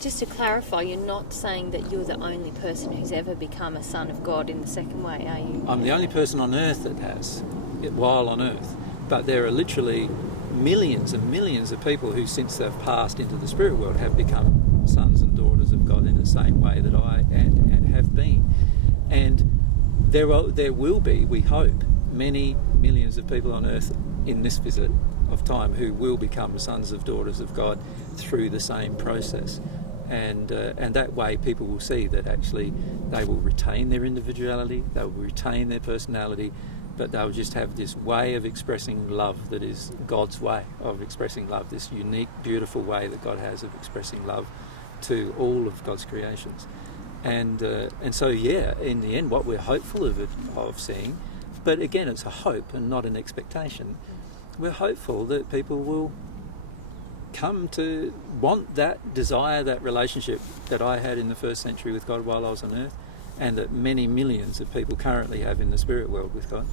Just to clarify, you're not saying that you're the only person who's ever become a son of God in the second way, are you? I'm the only person on earth that has, while on earth. But there are literally millions and millions of people who, since they've passed into the spirit world, have become sons and daughters of God in the same way that I have been. And there will be, we hope, many millions of people on earth in this visit of time who will become sons of daughters of God through the same process. And that way people will see that actually they will retain their individuality, they will retain their personality, but they'll just have this way of expressing love that is God's way of expressing love, this unique, beautiful way that God has of expressing love to all of God's creations. And so, in the end, what we're hopeful of seeing, but again, it's a hope and not an expectation, we're hopeful that people will come to want that, desire that relationship that I had in the first century with God while I was on earth, and that many millions of people currently have in the spirit world with God,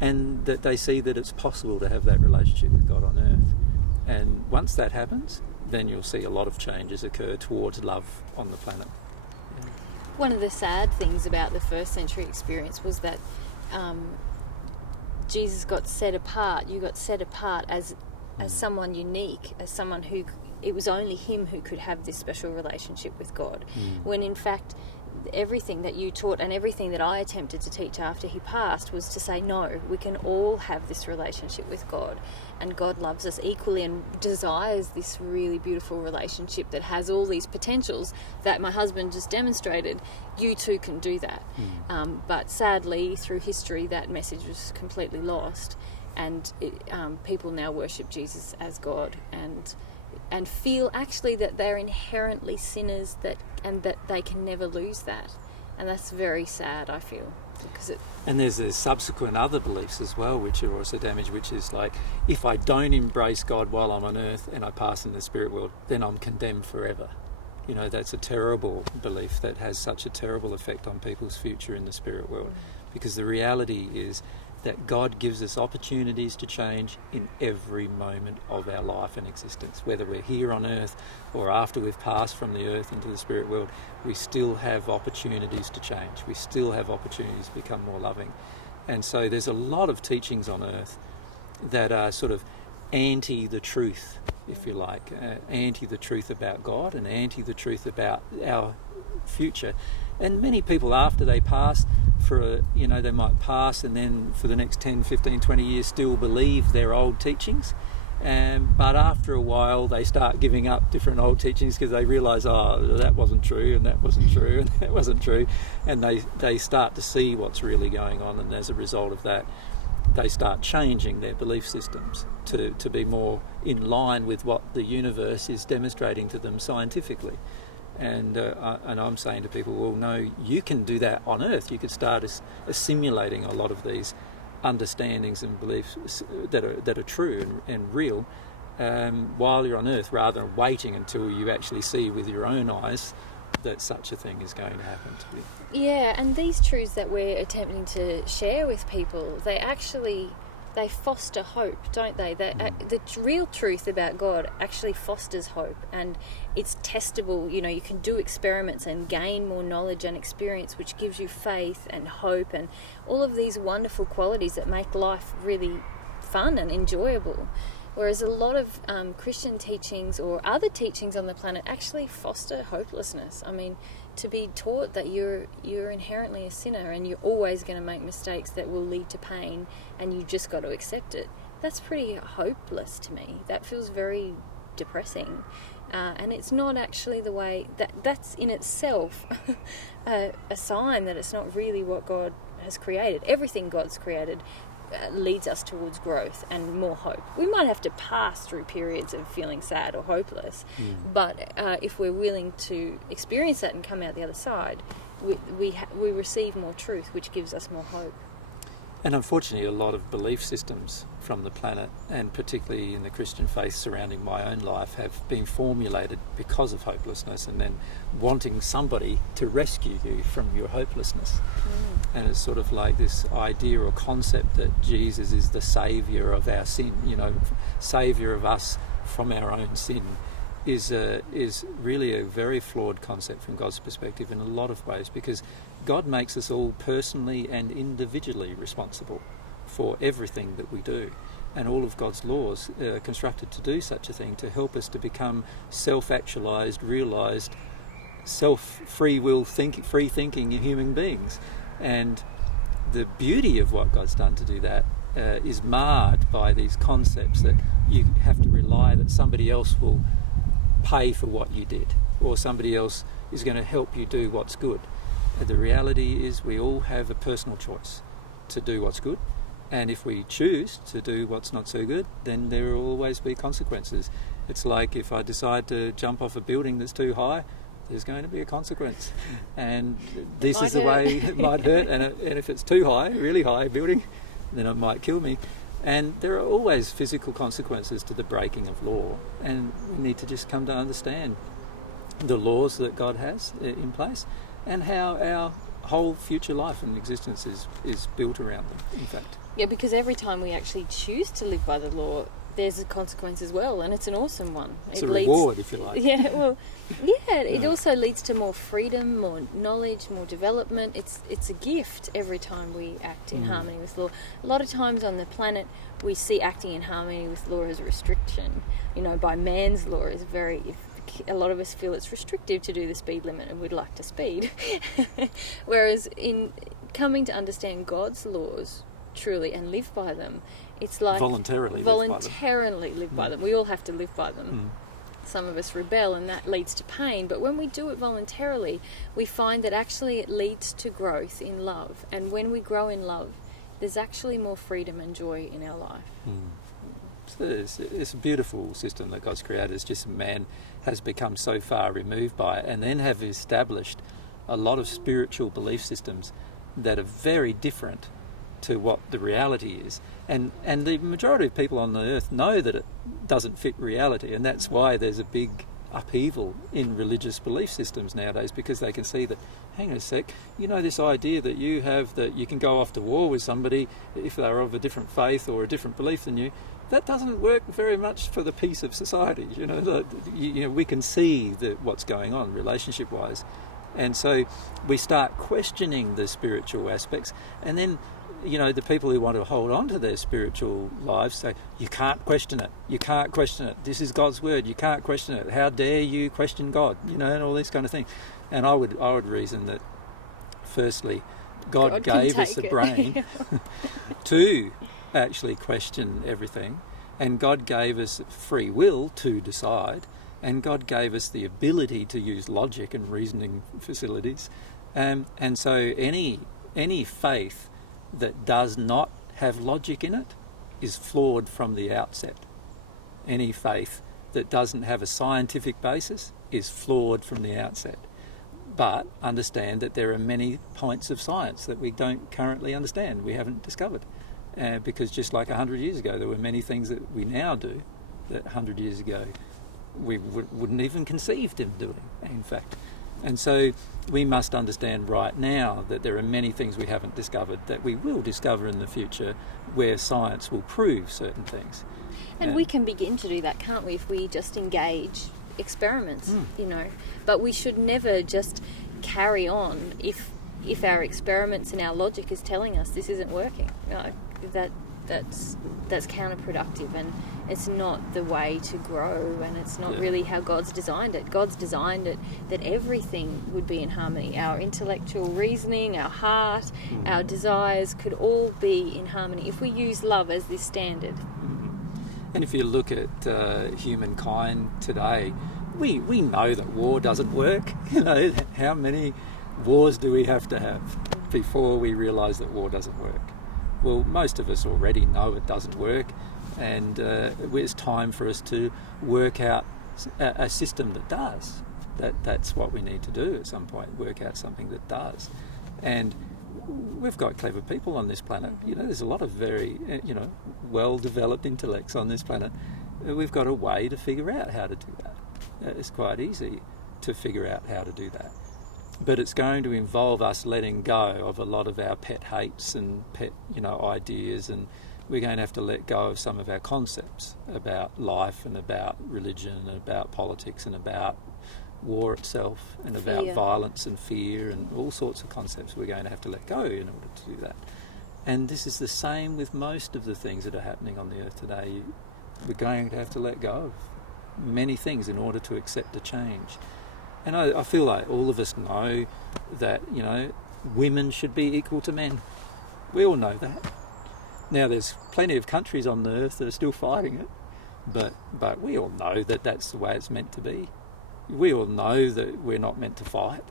and that they see that it's possible to have that relationship with God on earth. And once that happens, then you'll see a lot of changes occur towards love on the planet. Yeah. One of the sad things about the first century experience was that Jesus got set apart. You got set apart as someone unique, as someone who, it was only him who could have this special relationship with God. When in fact, everything that you taught and everything that I attempted to teach after he passed was to say, no, we can all have this relationship with God, and God loves us equally and desires this really beautiful relationship that has all these potentials that my husband just demonstrated. You too can do that. But sadly, through history, that message was completely lost, and people now worship Jesus as God and feel actually that they're inherently sinners, that they can never lose that. And that's very sad, I feel. And there's subsequent other beliefs as well which are also damaged, which is like, if I don't embrace God while I'm on earth and I pass in the spirit world, then I'm condemned forever. You know, that's a terrible belief that has such a terrible effect on people's future in the spirit world. Because the reality is that God gives us opportunities to change in every moment of our life and existence. Whether we're here on earth or after we've passed from the earth into the spirit world, we still have opportunities to change. We still have opportunities to become more loving. And so there's a lot of teachings on earth that are sort of anti the truth, if you like, anti the truth about God and anti the truth about our future. And many people, after they pass, they might pass and then for the next 10, 15, 20 years still believe their old teachings. But after a while they start giving up different old teachings because they realise, that wasn't true and that wasn't true and that wasn't true. And they start to see what's really going on, and as a result of that, they start changing their belief systems to be more in line with what the universe is demonstrating to them scientifically. And I'm saying to people, well, no, you can do that on earth. You could start assimilating a lot of these understandings and beliefs that are true and real while you're on earth, rather than waiting until you actually see with your own eyes that such a thing is going to happen to you. Yeah, and these truths that we're attempting to share with people, they actually they foster hope, don't they? The real truth about God actually fosters hope, and it's testable. You know, you can do experiments and gain more knowledge and experience, which gives you faith and hope and all of these wonderful qualities that make life really fun and enjoyable. Whereas a lot of Christian teachings or other teachings on the planet actually foster hopelessness. I mean, to be taught that you're inherently a sinner and you're always going to make mistakes that will lead to pain and you just got to accept it, that's pretty hopeless to me. That feels very depressing. And it's not actually the way that's in itself a sign that it's not really what God has created. Everything God's created leads us towards growth and more hope. We might have to pass through periods of feeling sad or hopeless, but if we're willing to experience that and come out the other side, we receive more truth, which gives us more hope. And unfortunately, a lot of belief systems from the planet, and particularly in the Christian faith surrounding my own life, have been formulated because of hopelessness and then wanting somebody to rescue you from your hopelessness. And it's sort of like this idea or concept that Jesus is the saviour of our sin, you know, saviour of us from our own sin, is really a very flawed concept from God's perspective in a lot of ways, because God makes us all personally and individually responsible for everything that we do. And all of God's laws are constructed to do such a thing, to help us to become self-actualised, realised, free thinking human beings. And the beauty of what God's done to do that is marred by these concepts that you have to rely that somebody else will pay for what you did, or somebody else is going to help you do what's good. And the reality is we all have a personal choice to do what's good, and if we choose to do what's not so good, then there will always be consequences. It's like if I decide to jump off a building that's too high, there's going to be a consequence, and this is the way it might hurt, and if it's too high, really high building, then it might kill me. And there are always physical consequences to the breaking of law, and we need to just come to understand the laws that God has in place and how our whole future life and existence is built around them, in fact. Yeah, because every time we actually choose to live by the law, there's a consequence as well, and it's an awesome one. It's a reward, if you like. Yeah, well, yeah, it also leads to more freedom, more knowledge, more development. It's a gift every time we act in harmony with law. A lot of times on the planet, we see acting in harmony with law as a restriction. You know, by man's law is a lot of us feel it's restrictive to do the speed limit and we'd like to speed. Whereas in coming to understand God's laws truly and live by them, it's like voluntarily live by them. We all have to live by them. Some of us rebel and that leads to pain, but when we do it voluntarily, we find that actually it leads to growth in love, and when we grow in love, there's actually more freedom and joy in our life. So it's a beautiful system that God's created. It's just man has become so far removed by it, and then have established a lot of spiritual belief systems that are very different to what the reality is, and the majority of people on the earth know that it doesn't fit reality, and that's why there's a big upheaval in religious belief systems nowadays, because they can see that, hang on a sec, you know, this idea that you have that you can go off to war with somebody if they're of a different faith or a different belief than you, that doesn't work very much for the peace of society. You know, we can see what's going on relationship wise, and so we start questioning the spiritual aspects, and then, you know, the people who want to hold on to their spiritual lives say, you can't question it, this is God's word, you can't question it, how dare you question God, you know, and all these kind of things. And I would reason that firstly, God gave us a brain to actually question everything, and God gave us free will to decide, and God gave us the ability to use logic and reasoning facilities, and so any faith that does not have logic in it is flawed from the outset. Any faith that doesn't have a scientific basis is flawed from the outset. But understand that there are many points of science that we don't currently understand, we haven't discovered. Because just like 100 years ago, there were many things that we now do that 100 years ago we wouldn't even conceived of doing, in fact. And so we must understand right now that there are many things we haven't discovered that we will discover in the future, where science will prove certain things. And we can begin to do that, can't we, if we just engage experiments, you know. But we should never just carry on if our experiments and our logic is telling us this isn't working. No, that's counterproductive, and it's not the way to grow, and it's not really how God's designed it. God's designed it that everything would be in harmony. Our intellectual reasoning, our heart, our desires could all be in harmony if we use love as this standard. And if you look at humankind today, we know that war doesn't work. You know, how many wars do we have to have before we realise that war doesn't work? Well, most of us already know it doesn't work, and it's time for us to work out a system that does. That's what we need to do at some point, work out something that does. And we've got clever people on this planet. You know, there's a lot of very, well-developed intellects on this planet. We've got a way to figure out how to do that. It's quite easy to figure out how to do that. But it's going to involve us letting go of a lot of our pet hates and pet, ideas, and we're going to have to let go of some of our concepts about life and about religion and about politics and about war itself and about violence and fear and all sorts of concepts we're going to have to let go in order to do that. And this is the same with most of the things that are happening on the earth today. We're going to have to let go of many things in order to accept a change. And I feel like all of us know that, women should be equal to men. We all know that. Now, there's plenty of countries on the earth that are still fighting it, but we all know that that's the way it's meant to be. We all know that we're not meant to fight.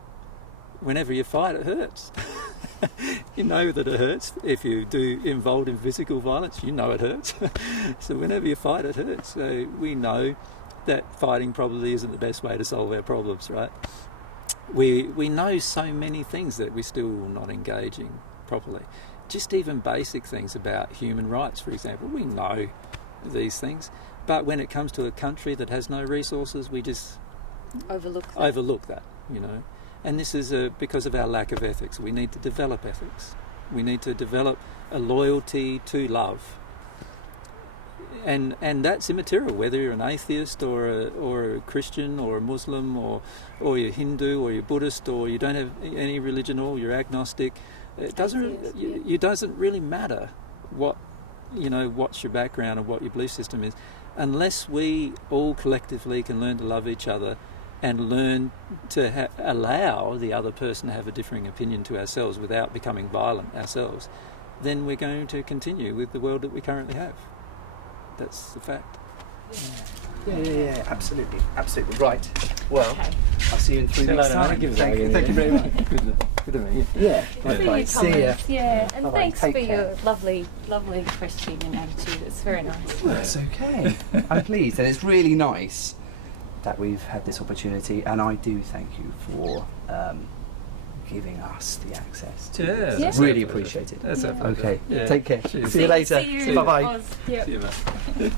Whenever you fight, it hurts. You know that it hurts. If you do involved in physical violence, you know it hurts. So whenever you fight, it hurts. So we know that fighting probably isn't the best way to solve our problems, right? We know so many things that we're still not engaging properly. Just even basic things about human rights, for example. We know these things, but when it comes to a country that has no resources, we just overlook that, And this is because of our lack of ethics. We need to develop ethics. We need to develop a loyalty to love. And that's immaterial, whether you're an atheist or a Christian or a Muslim or you're Hindu or you're Buddhist or you don't have any religion or you're agnostic. It doesn't really matter what's your background and what your belief system is, unless we all collectively can learn to love each other and learn to allow the other person to have a differing opinion to ourselves without becoming violent ourselves. Then we're going to continue with the world that we currently have. That's the fact. Yeah, absolutely. Right. Well, I'll see you in 3 weeks' time. Thank you very much. Good to meet you. Yeah. Bye. See you. Yeah, and Bye-bye. thanks for your lovely question and attitude. It's very nice. That's okay. I'm pleased, and it's really nice that we've had this opportunity, and I do thank you for giving us the access. Cheers. Yeah. Really appreciate it. That's a pleasure. Okay. Yeah. Take care. Cheers. See you later. See you. Bye-bye. See you, mate.